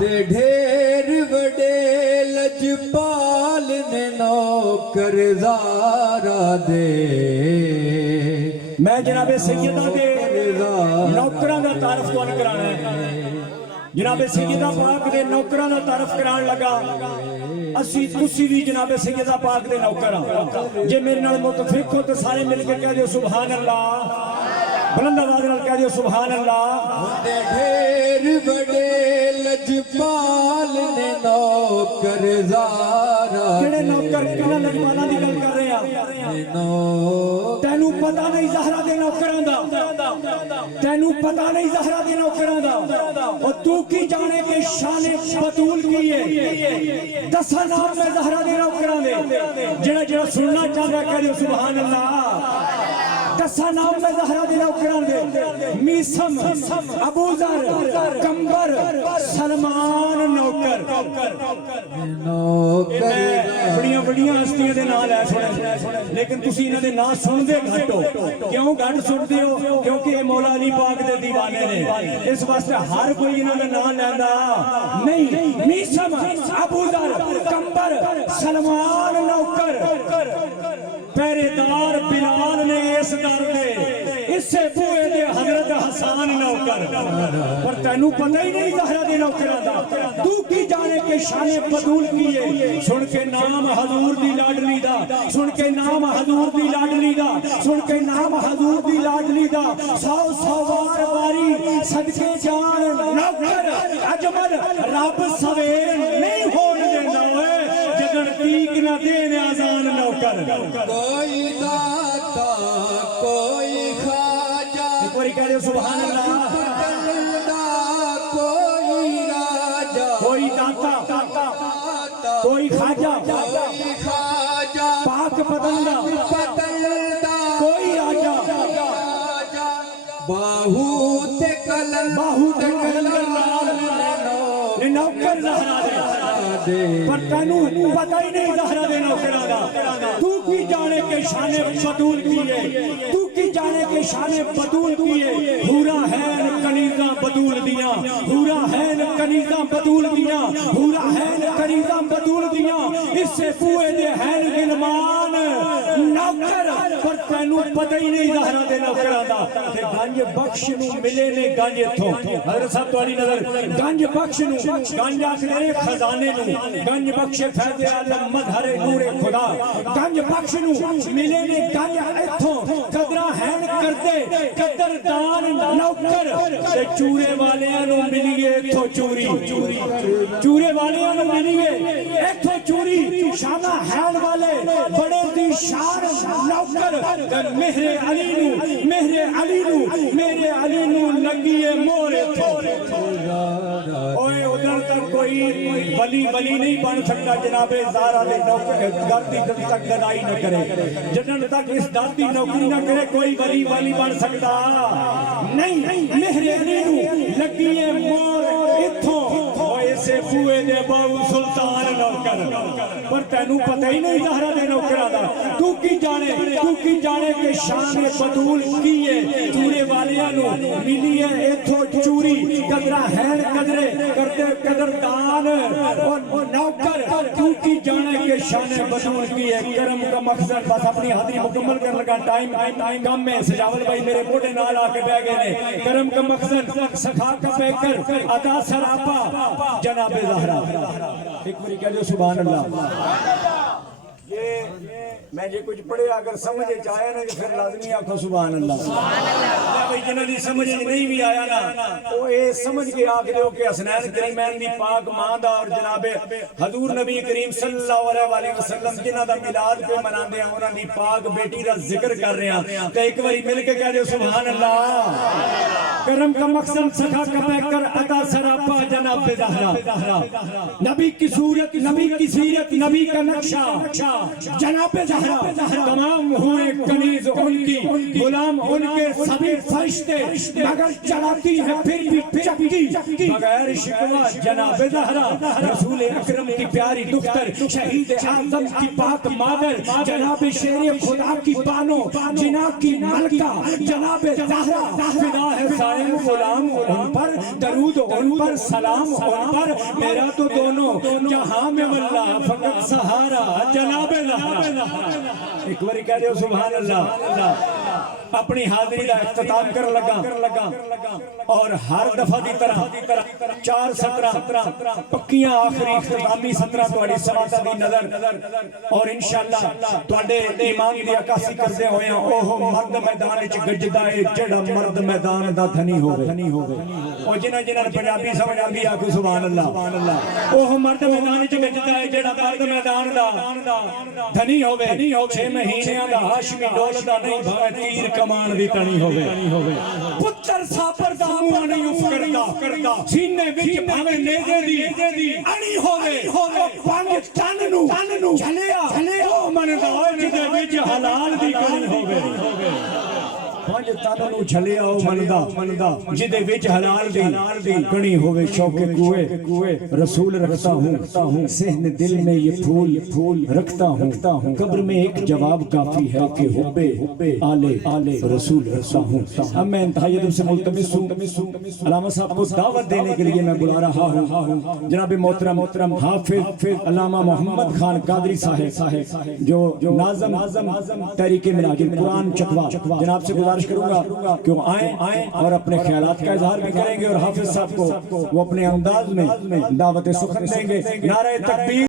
دے ڈھیر وڈے لجپال نے نوکر زارا دے میں جناب سیدہ دے نوکران دا تعارف کون کرانا ہے جناب سیدہ پاک دے نوکران دا تعارف کران لگا اسی تسی بھی جناب سیدہ پاک دے نوکران جے میرے نال متفق ہو تو سارے مل کے کہہ دیو سبحان اللہ بلند آواز نال کہہ دیو سبحان اللہ دے ڈھیر وڈے لجپال نے نوکر زارا کیڑے نوکر کنا لجپالاں دی گل کر رہے ہیں تینوں پتہ نہیں زہرا دے نوکراں دا تینوں پتہ نہیں زہرا دے نوکراں دا اور تو کی جانے کے شان بطول کی ہے دسا نام میں زہرا دے نوکراں دے جڑا جڑا سننا چاہتا ہے کہہ دیو سبحان اللہ دسا نام میں زہرا دے نوکراں دے میسم ابو ذر کمبر سلمان نوکر بڑیاں بڑیاں ہستیاں دے نام لے سنے لیکن تسی انہاں دے نام سن دے گھٹ ہو کیوں گھٹ سنتے ہو کیونکہ یہ مولا علی پاک دے دیوانے نے اس واسطے ہر کوئی انہاں دے نام لیندا نہیں میسم ابو ذر کمبر سلمان نوکر پہرے دار بلال نے اس در دے اس سے بوئے دے حضرت حسان نوکر پر تینوں پتہ ہی نہیں زہرا دے نوکراں دا تو کی جانے کے شان بدول کیے سن کے نام حضور دی لاڈلی دا سن کے نام حضور دی لاڈلی دا سن کے نام حضور دی لاڈلی دا سو سوار باری صدقے جان نوکر اجمل رب سویر نہیں ہون دینا ہے جگن تیک نہ دینے آزان نوکر کوئی داتا کوئی خواجہ کوئی کہہ رہے سبحان اللہ کوئی راجہ کوئی داتا کوئی خواجہ پاک بدلدہ کوئی راجہ باہو تے کلندر نوکر زہرا دے پر تینوں پتہ ہی نہیں زہرا دے نوکراں دا تو کی جانے کے شان بدول کیے تو کی جانے کے شان بدول کیے ہورا ہے کنیزاں بدول دیاں ہورا ہے کنیزاں بدول دیاں ہورا ہے کنیزاں بدول دیاں اس سے پوئے دے ہیں غلمان نوکر پر تینوں پتہ ہی نہیں زہرا دے نوکراں دا تے گنج بخش نو ملے نے گنج اتھوں حضرت صاحب تہاڈی نظر گنج بخش نو گنج آخر خزانے نو گنج بخش فیض عالم مظہر نور خدا گنج بخش نو ملے نے گنج اتھوں قدرہ ہیں کردے قدردان نوکر تے چورے والیاں نو ملیے اتھوں چوری چورے والیاں نو ملیے اتھوں چوری شانہ حیل والے بڑے دی شان نوکر مہر علی نو میرے علی نو لگیے مور اتھوں اوئے ادھر تک کوئی ولی نہیں بن سکتا جناب زہرا دے نوکر دردی جب تک گدائی نہ کرے جنن تک اس دردی نوکری نہ کرے کوئی ولی بن سکتا نہیں مہر علی نو لگیے مور اتھوں ایسے بوئے دے باو سلطان نوکر پر تینوں پتہ ہی نہیں زہرا دے نوکراں دا تو کی جانے کے شان بدول کیے چورے والیاں نو ملیے اتھوں چوری قدرہ ہیں قدرے کرتے قدردان اور نوکر تو کی جانے کے شان بدول کیے کرم کا مقصد بس اپنی حاضری مکمل کر لگا ٹائم کم میں سجاول بھائی میرے موٹے نال آ کے بہ گئے نے کرم کا مقصد سخا کا پیکر عطا سراپا جناب زہرا ایک باری کہہ دو سبحان اللہ یہ میں جے کچھ پڑھے اگر سمجھے چاہے نا پھر لازمی آکھو سبحان اللہ بھائی جنہاں دی سمجھ نہیں بھی آیا نا وہ اے سمجھ کے آکھ دیو کہ حسنین کریمین دی پاک ماں دا اور جناب حضور نبی کریم صلی اللہ علیہ وسلم جنہاں دا میلاد پہ مناندے ہیں انہاں دی پاک بیٹی دا ذکر کر رہے ہیں تو ایک باری مل کے کہہ دیو سبحان اللہ کرم کا مقصد سکھا کا پیکر عطا سراپا جناب زہرا نبی کی صورت نبی کی سیرت نبی کا نقشہ جناب زہرا تمام ہوئے کنیز ان کی غلام ان کے سبھی فرشتے مگر چلاتی ہے پھر بھی چکی بغیر شکوہ جناب زہرا رسول اکرم کی پیاری دختر شہید اعظم کی پاک مادر جناب شیر خدا کی بانو جناب کی ملکہ جناب زہرا فدا ہے قائم غلام ان پر درود ان پر سلام ان پر میرا تو دونوں جہاں میں واللہ فقط سہارا جناب ایک بار کہہ دو سبحان اللہ اپنی حاضری کا اختتام کر لگا اور ہر دفعہ دی طرح 4 17 پکیاں آخری اختتامی 17 تواڈی سماعت دی نظر اور انشاءاللہ تواڈے ایمان دی عکاسی کردے ہوئے اوہ مرد میدان وچ گجدا ہے جڑا مرد میدان دا دھنی ہوے او جنہاں پنجابی سمجھ آندی آکھو سبحان اللہ اوہ مرد میدان وچ گجدا ہے جڑا مرد میدان دا دھنی ہوے 6 مہینیاں دا ہاشمی ڈول دا نہیں بھاوے تیر کمان دی تنی ہوے پتر ساپر دا منہ نہیں اف کردا سینے وچ بھاوے نیزے دی اڑی ہوے 5 ٹن نو چلیا او من دا جدے وچ حلال دی کڑی ہوے 5 ٹن نو چلیا او مندا جدے وچ حلال دی کڑی ہوے شوق کوئے رسول رکھتا ہوں صحن دل میں یہ پھول رکھتا ہوں قبر میں ایک جواب کافی ہے کہ حب آلے رسول رکھتا ہوں اب میں انتہائی ادب سے ملتمس ہوں علامہ صاحب کو دعوت دینے کے لیے میں بلا رہا ہوں جناب محترم حافظ علامہ محمد خان قادری صاحب جو ناظم تحریک منہاج القرآن چکوا جناب سے گزارش کروں گا کہ وہ آئیں اور اپنے خیالات کا اظہار بھی کریں گے اور حافظ صاحب کو وہ اپنے انداز میں دعوت سخن دیں گے نعرہ تکبیر